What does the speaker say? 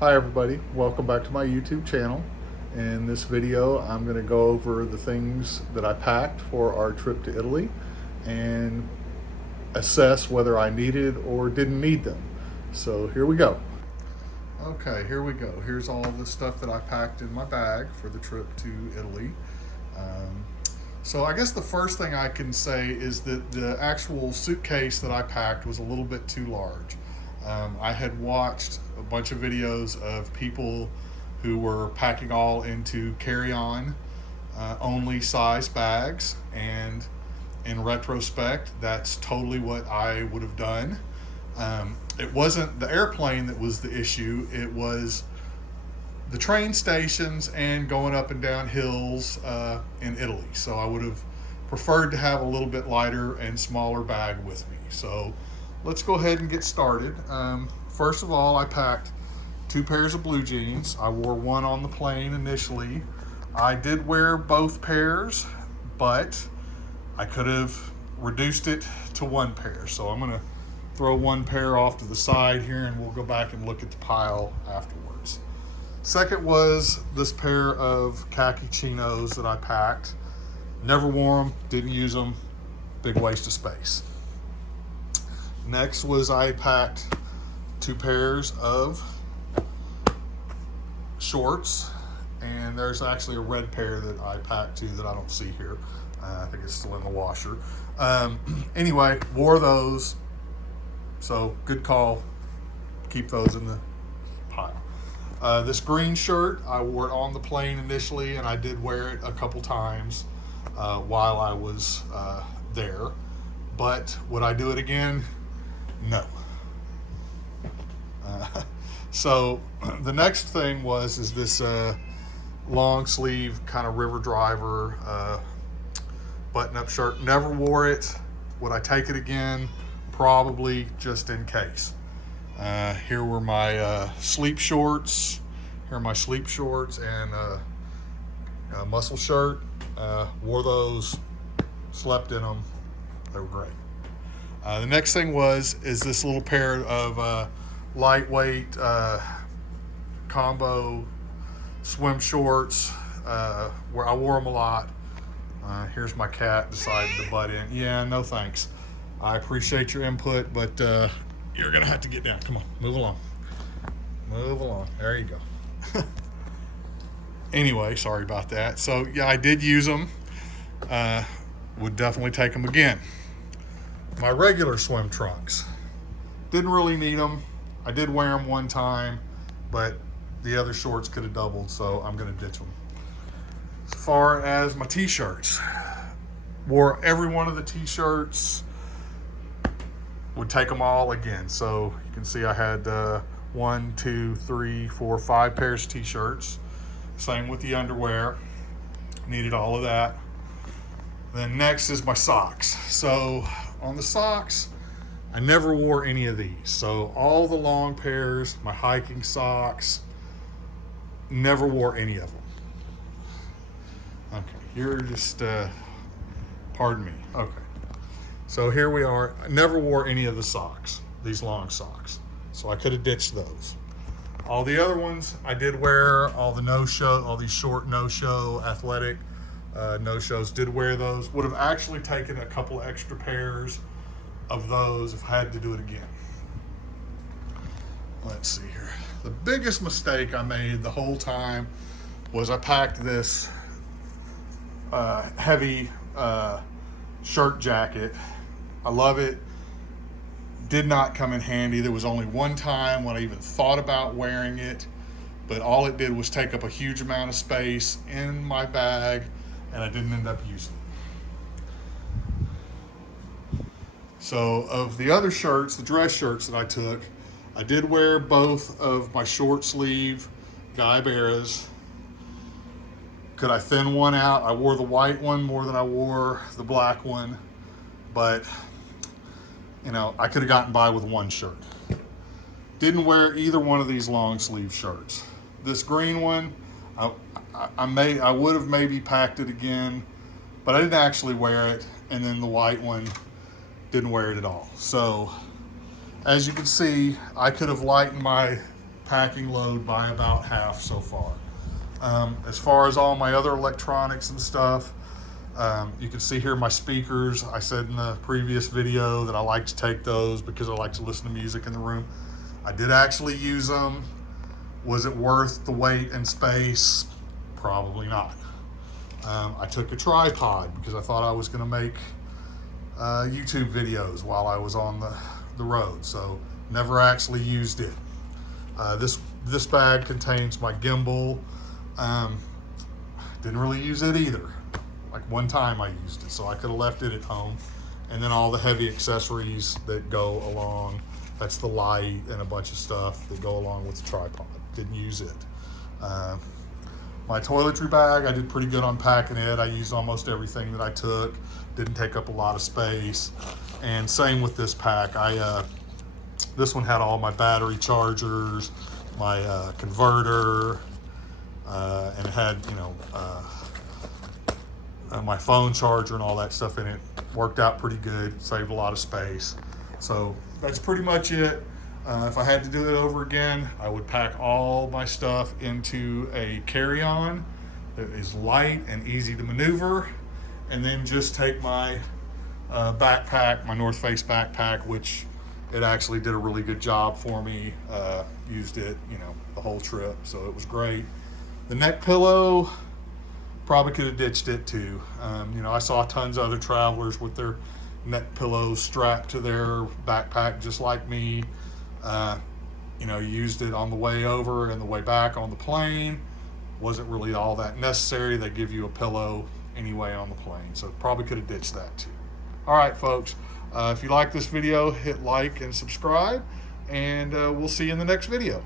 Hi everybody, welcome back to my YouTube channel. In this video, I'm going to go over the things that I packed for our trip to Italy and assess whether I needed or didn't need them. So here we go. Okay, here we go. Here's all the stuff that I packed in my bag for the trip to Italy. Um, so I guess the first thing I can say is that the actual suitcase that I packed was a little bit too large. I had watched a bunch of videos of people who were packing all into carry-on only size bags, and in retrospect, that's totally what I would have done. It wasn't the airplane that was the issue, it was the train stations and going up and down hills in Italy. So I would have preferred to have a little bit lighter and smaller bag with me. So let's go ahead and get started. First of all, I packed 2 pairs of blue jeans. I wore one on the plane initially. I did wear both pairs, but I could have reduced it to 1 pair. So I'm gonna throw 1 pair off to the side here and we'll go back and look at the pile afterwards. Second was this pair of khaki chinos that I packed. Never wore them, didn't use them, big waste of space. Next was I packed 2 pairs of shorts, and there's actually a red pair that I packed too that I don't see here. I think it's still in the washer. Anyway, wore those, so good call. Keep those in the pile. This green shirt, I wore it on the plane initially, and I did wear it a couple times while I was there. But would I do it again? No. So the next thing is this long sleeve kind of river driver button-up shirt. Never wore it. Would I take it again? Probably, just in case. Here were my sleep shorts. Here are my sleep shorts and a muscle shirt. Wore those, slept in them. They were great. The next thing is this little pair of lightweight combo swim shorts, where I wore them a lot. Here's my cat decided to butt in. Yeah, no thanks. I appreciate your input, but you're gonna have to get down. Come on, move along. Move along. There you go. Anyway, sorry about that. So yeah, I did use them. Would definitely take them again. My regular swim trunks. Didn't really need them. I did wear them one time, but the other shorts could have doubled, so I'm gonna ditch them. As far as my t-shirts, wore every one of the t-shirts. Would take them all again. So you can see I had 1, 2, 3, 4, 5 pairs of t-shirts. Same with the underwear. Needed all of that. Then next is my socks. So on the socks, I never wore any of these. So all the long pairs, my hiking socks, never wore any of them. Okay, you're just, pardon me. Okay. So here we are. I never wore any of the socks, these long socks. So I could have ditched those. All the other ones, I did wear all the no-show, all these short no-show athletic no-shows, did wear those. Would have actually taken a couple extra pairs of those if I had to do it again. Let's see here. The biggest mistake I made the whole time was I packed this heavy shirt jacket. I love it. Did not come in handy. There was only one time when I even thought about wearing it, but all it did was take up a huge amount of space in my bag, and I didn't end up using it. So of the other shirts, the dress shirts that I took, I did wear both of my short sleeve Guy Beras. Could I thin one out? I wore the white one more than I wore the black one, but you know, I could have gotten by with one shirt. Didn't wear either one of these long sleeve shirts. This green one, I would have maybe packed it again, but I didn't actually wear it. And then the white one, didn't wear it at all. So as you can see, I could have lightened my packing load by about half so far. As far as all my other electronics and stuff, you can see here my speakers. I said in the previous video that I like to take those because I like to listen to music in the room. I did actually use them. Was it worth the weight and space? Probably not. I took a tripod because I thought I was going to make YouTube videos while I was on the road, so never actually used it. This bag contains my gimbal. Didn't really use it either. Like one time I used it, so I could have left it at home. And then all the heavy accessories that go along. That's the light and a bunch of stuff that go along with the tripod. Didn't use it. My toiletry bag, I did pretty good on packing it. I used almost everything that I took. Didn't take up a lot of space. And same with this pack. This one had all my battery chargers, my converter, and it had, my phone charger and all that stuff in it. Worked out pretty good, saved a lot of space. So that's pretty much it. If I had to do it over again, I would pack all my stuff into a carry-on that is light and easy to maneuver, and then just take my backpack, my North Face backpack, which it actually did a really good job for me. Used it, the whole trip, so it was great. The neck pillow, probably could have ditched it too. I saw tons of other travelers with their neck pillows strapped to their backpack just like me. Used it on the way over and the way back on the plane. Wasn't really all that necessary. They give you a pillow anyway on the plane, so probably could have ditched that too. All right, folks, if you like this video, hit like and subscribe, and we'll see you in the next video.